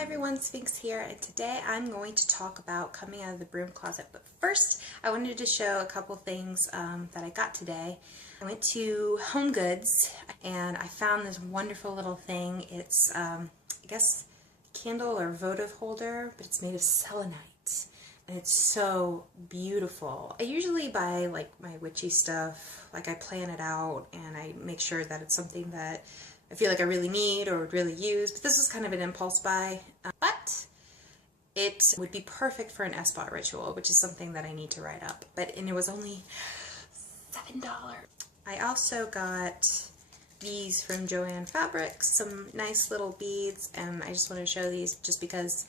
Hi everyone, Sphinx here, and today I'm going to talk about coming out of the broom closet. But first, I wanted to show a couple things that I got today. I went to Home Goods and I found this wonderful little thing. It's, I guess, candle or votive holder, but it's made of selenite. And it's so beautiful. I usually buy like my witchy stuff, like I plan it out and I make sure that it's something that I feel like I really need or would really use, but this was kind of an impulse buy. But it would be perfect for an S-spot ritual, which is something that I need to write up. And it was only $7. I also got these from Joann Fabrics, some nice little beads, and I just want to show these just because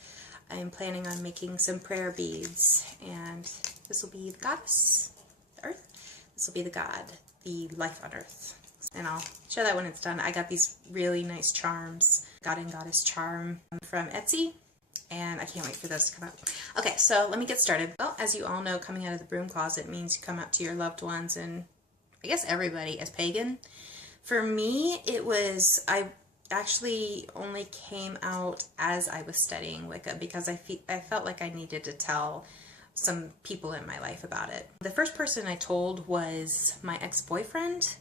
I'm planning on making some prayer beads. And this will be the goddess, the earth. This will be the god, the life on earth. And I'll show that when it's done. I got these really nice charms, God and Goddess charm from Etsy, and I can't wait for those to come out. Okay, so let me get started. Well, as you all know, coming out of the broom closet means you come out to your loved ones and I guess everybody as pagan. For me, it was, I actually only came out as I was studying Wicca because I felt like I needed to tell some people in my life about it. The first person I told was my ex-boyfriend.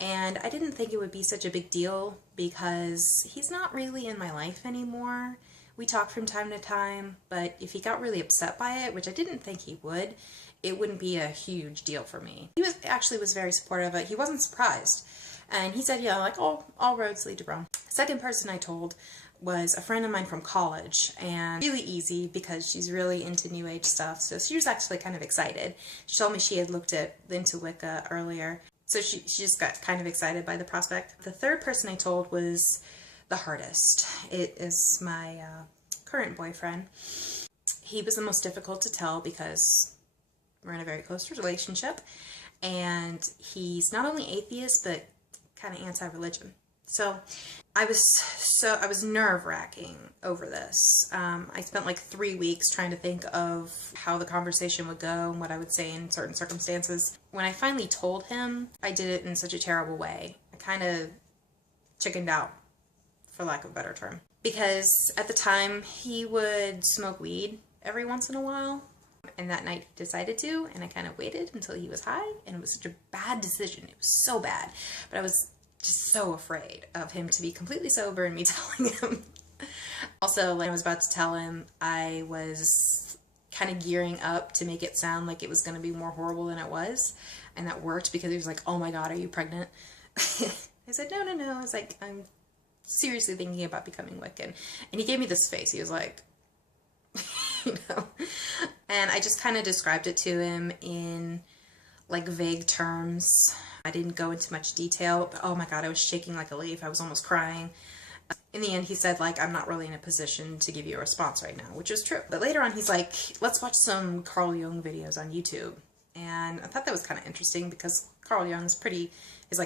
And I didn't think it would be such a big deal because he's not really in my life anymore. We talk from time to time, but if he got really upset by it, which I didn't think he would, it wouldn't be a huge deal for me. He was very supportive of it. He wasn't surprised. And he said, yeah, like, oh, all roads lead to Rome. Second person I told was a friend of mine from college, and really easy because she's really into New Age stuff. So she was actually kind of excited. She told me she had looked into Wicca earlier. So she just got kind of excited by the prospect. The third person I told was the hardest. It is my current boyfriend. He was the most difficult to tell because we're in a very close relationship. And he's not only atheist, but kind of anti-religion. So I was nerve-wracking over this. I spent like 3 weeks trying to think of how the conversation would go and what I would say in certain circumstances. When I finally told him, I did it in such a terrible way. I kind of chickened out, for lack of a better term. Because at the time, he would smoke weed every once in a while. And that night he decided to, and I kind of waited until he was high, and it was such a bad decision. It was so bad. But I was just so afraid of him to be completely sober and me telling him. Also, when I was about to tell him, I was kind of gearing up to make it sound like it was going to be more horrible than it was. And that worked because he was like, oh my God, are you pregnant? I said, no. I was like, I'm seriously thinking about becoming Wiccan. And he gave me this face. He was like, you know. And I just kind of described it to him in like vague terms. I didn't go into much detail, but oh my God, I was shaking like a leaf. I was almost crying. In the end, he said, like, I'm not really in a position to give you a response right now, which is true. But later on, he's like, let's watch some Carl Jung videos on YouTube. And I thought that was kind of interesting because Carl Jung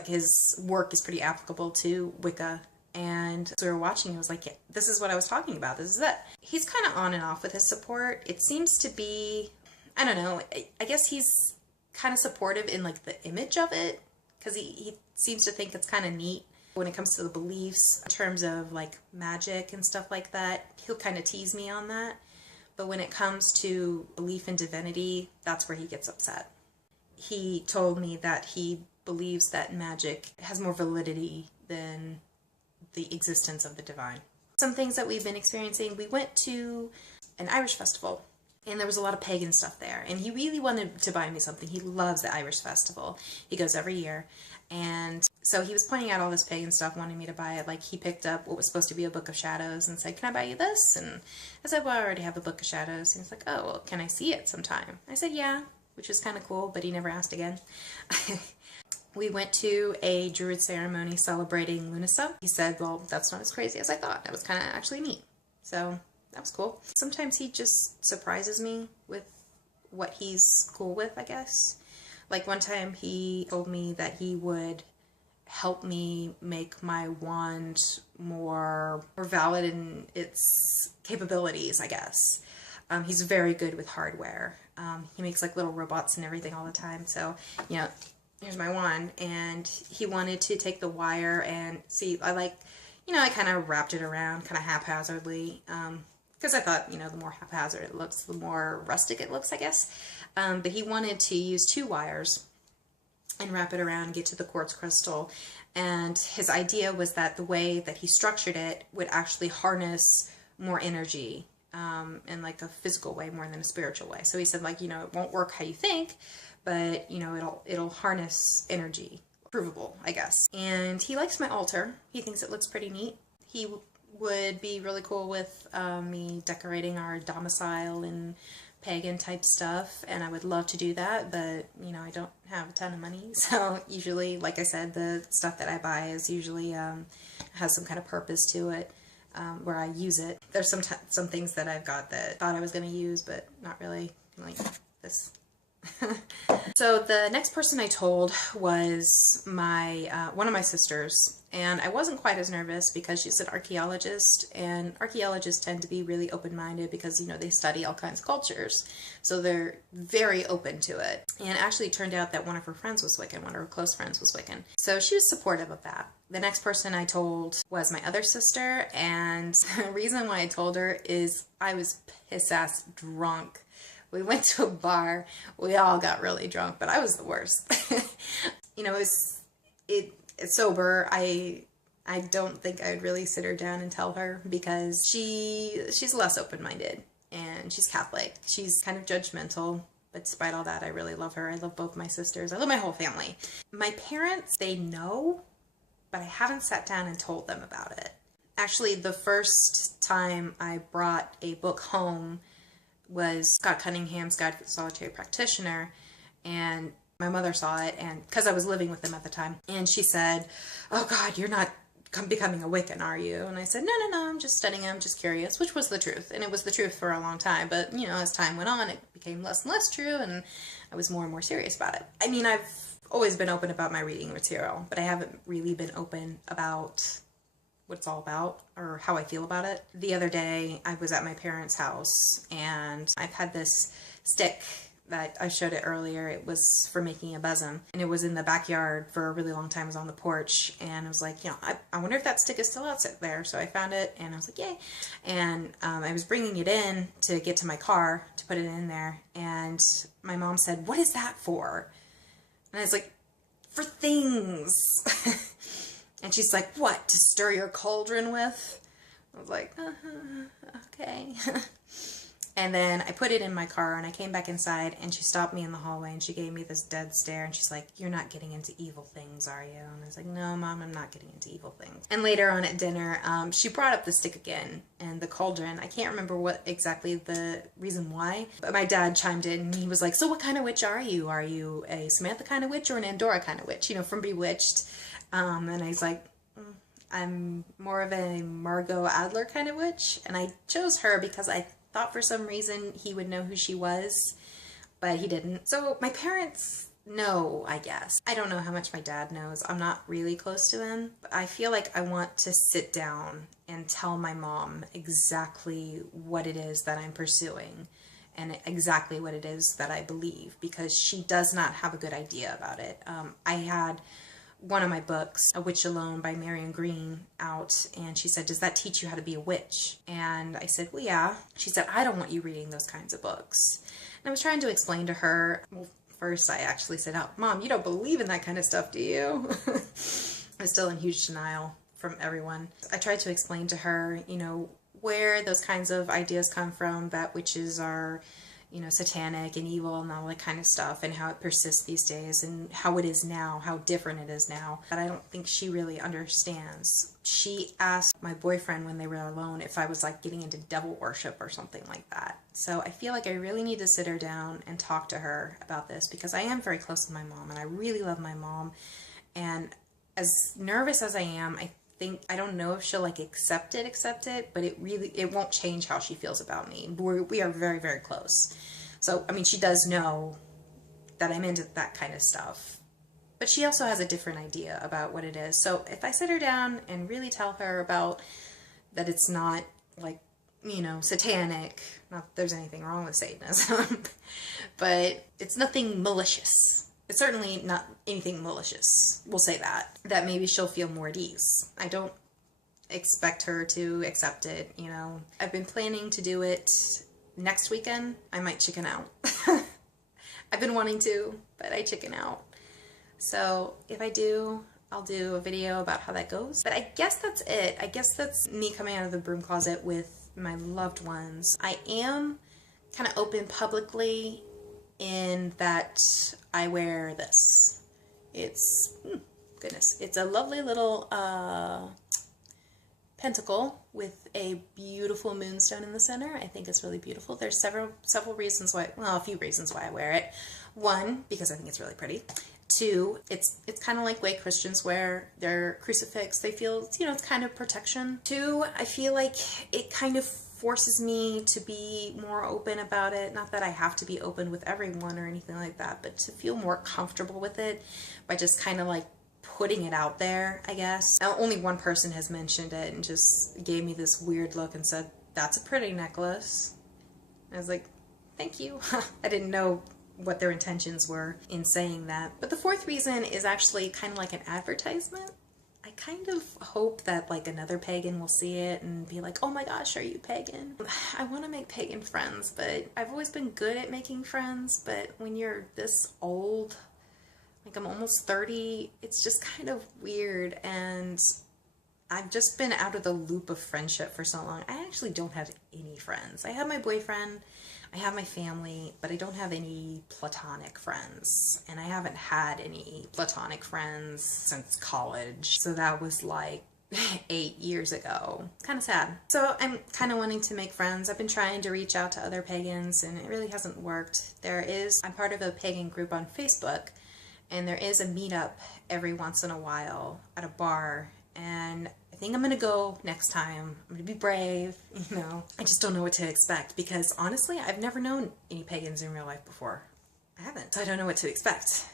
his work is pretty applicable to Wicca. And so we were watching, I was like, yeah, this is what I was talking about. This is it. He's kind of on and off with his support. It seems to be, I don't know, I guess he's kind of supportive in like the image of it because he seems to think it's kind of neat when it comes to the beliefs in terms of like magic and stuff like that. He'll kind of tease me on that. But when it comes to belief in divinity, that's where he gets upset. He told me that he believes that magic has more validity than the existence of the divine. Some things that we've been experiencing, we went to an Irish festival and there was a lot of pagan stuff there, and he really wanted to buy me something. He loves the Irish festival. He goes every year, and so he was pointing out all this pagan stuff, wanting me to buy it. Like, he picked up what was supposed to be a book of shadows and said, can I buy you this? And I said, well, I already have a book of shadows. And he's like, oh, well, can I see it sometime? I said, yeah, which was kind of cool, but he never asked again. We went to a Druid ceremony celebrating Lunasa. He said, well, that's not as crazy as I thought. That was kind of actually neat. So that was cool. Sometimes he just surprises me with what he's cool with, I guess. Like one time he told me that he would help me make my wand more valid in its capabilities, I guess. He's very good with hardware. He makes like little robots and everything all the time. So, you know, here's my wand, and he wanted to take the wire and see, I like, you know, I kind of wrapped it around kind of haphazardly, because I thought, you know, the more haphazard it looks, the more rustic it looks, I guess. But he wanted to use 2 wires and wrap it around and get to the quartz crystal. And his idea was that the way that he structured it would actually harness more energy, in like a physical way more than a spiritual way. So he said, like, you know, it won't work how you think, but, you know, it'll harness energy. Provable, I guess. And he likes my altar. He thinks it looks pretty neat. He would be really cool with me decorating our domicile and pagan type stuff, and I would love to do that, but, you know, I don't have a ton of money, so usually, like I said, the stuff that I buy is usually has some kind of purpose to it, where I use it. There's some things that I've got that I thought I was going to use, but not really, like this. So the next person I told was my one of my sisters, and I wasn't quite as nervous because she's an archaeologist, and archaeologists tend to be really open-minded because, you know, they study all kinds of cultures, so they're very open to it. And actually it turned out that one of her friends was Wiccan, one of her close friends was Wiccan, so she was supportive of that. The next person I told was my other sister, and the reason why I told her is I was piss-ass drunk. We went to a bar, we all got really drunk, but I was the worst. You know, it's sober, I don't think I would really sit her down and tell her, because she's less open-minded, and she's Catholic. She's kind of judgmental, but despite all that, I really love her. I love both my sisters. I love my whole family. My parents, they know, but I haven't sat down and told them about it. Actually, the first time I brought a book home was Scott Cunningham's Guide for the Solitary Practitioner, and my mother saw it, and because I was living with them at the time, and she said, "Oh God, you're not becoming a Wiccan, are you?" And I said, no, I'm just studying, I'm just curious," which was the truth, and it was the truth for a long time, but, you know, as time went on, it became less and less true, and I was more and more serious about it. I mean, I've always been open about my reading material, but I haven't really been open about what it's all about or how I feel about it. The other day I was at my parents' house, and I've had this stick that I showed it earlier. It was for making a besom, and it was in the backyard for a really long time. It was on the porch, and I was like, you know, I wonder if that stick is still out there. So I found it, and I was like, yay. And I was bringing it in to get to my car to put it in there, and my mom said, "What is that for?" And I was like, "For things." And she's like, "What, to stir your cauldron with?" I was like, okay. And then I put it in my car, and I came back inside, and she stopped me in the hallway, and she gave me this dead stare, and she's like, "You're not getting into evil things, are you?" And I was like, "No, Mom, I'm not getting into evil things." And later on at dinner, she brought up the stick again and the cauldron. I can't remember what exactly the reason why, but my dad chimed in, and he was like, "So what kind of witch are you? Are you a Samantha kind of witch or an Andorra kind of witch? You know, from Bewitched." And I was like, "I'm more of a Margot Adler kind of witch." And I chose her because I thought for some reason he would know who she was, but he didn't. So my parents know, I guess. I don't know how much my dad knows. I'm not really close to him, but I feel like I want to sit down and tell my mom exactly what it is that I'm pursuing and exactly what it is that I believe, because she does not have a good idea about it. I had one of my books, A Witch Alone by Marion Green, out, and she said, "Does that teach you how to be a witch?" And I said, "Well, yeah." She said, "I don't want you reading those kinds of books." And I was trying to explain to her, well, first I actually said, "Oh, Mom, you don't believe in that kind of stuff, do you?" I was still in huge denial from everyone. I tried to explain to her, you know, where those kinds of ideas come from, that witches are, you know, satanic and evil and all that kind of stuff, and how it persists these days, and how it is now, how different it is now. But I don't think she really understands. She asked my boyfriend when they were alone if I was like getting into devil worship or something like that. So I feel like I really need to sit her down and talk to her about this, because I am very close with my mom, and I really love my mom. And as nervous as I am, I don't know if she'll like accept it, but it won't change how she feels about me. We are very, very close. So, I mean, she does know that I'm into that kind of stuff, but she also has a different idea about what it is. So if I sit her down and really tell her about that, it's not like, you know, satanic, not that there's anything wrong with Satanism, but it's nothing malicious. It's certainly not anything malicious, we'll say that maybe she'll feel more at ease. I don't expect her to accept it, you know. I've been planning to do it next weekend. I might chicken out. I've been wanting to, but I chicken out. So if I do, I'll do a video about how that goes. But I guess that's it. I guess that's me coming out of the broom closet with my loved ones. I am kind of open publicly in that I wear this. It's, goodness, it's a lovely little pentacle with a beautiful moonstone in the center. I think it's really beautiful. There's several reasons why, well, a few reasons why I wear it. One, because I think it's really pretty. Two, it's kind of like way Christians wear their crucifix. They feel, you know, it's kind of protection. Two, I feel like it kind of forces me to be more open about it. Not that I have to be open with everyone or anything like that, but to feel more comfortable with it by just kind of like putting it out there, I guess. Now, only one person has mentioned it and just gave me this weird look and said, "That's a pretty necklace." I was like, thank you. I didn't know what their intentions were in saying that. But the fourth reason is actually kind of like an advertisement. I kind of hope that like another pagan will see it and be like, "Oh my gosh, are you pagan?" I want to make pagan friends, but I've always been good at making friends, but when you're this old, like I'm almost 30, it's just kind of weird, and I've just been out of the loop of friendship for so long. I actually don't have any friends. I have my boyfriend, I have my family, but I don't have any platonic friends. And I haven't had any platonic friends since college. So that was like 8 years ago. It's kind of sad. So I'm kind of wanting to make friends. I've been trying to reach out to other pagans and it really hasn't worked. I'm part of a pagan group on Facebook, and there is a meetup every once in a while at a bar, and I think I'm gonna go next time. I'm gonna be brave, you know. I just don't know what to expect because honestly, I've never known any pagans in real life before. I haven't, so I don't know what to expect.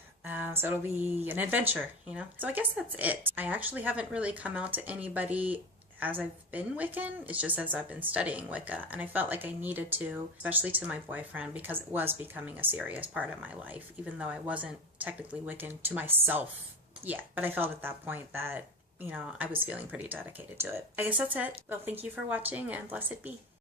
So it'll be an adventure, you know. So I guess that's it. I actually haven't really come out to anybody as I've been Wiccan. It's just as I've been studying Wicca, and I felt like I needed to, especially to my boyfriend, because it was becoming a serious part of my life, even though I wasn't technically Wiccan to myself yet. But I felt at that point that, you know, I was feeling pretty dedicated to it. I guess that's it. Well, thank you for watching, and blessed be.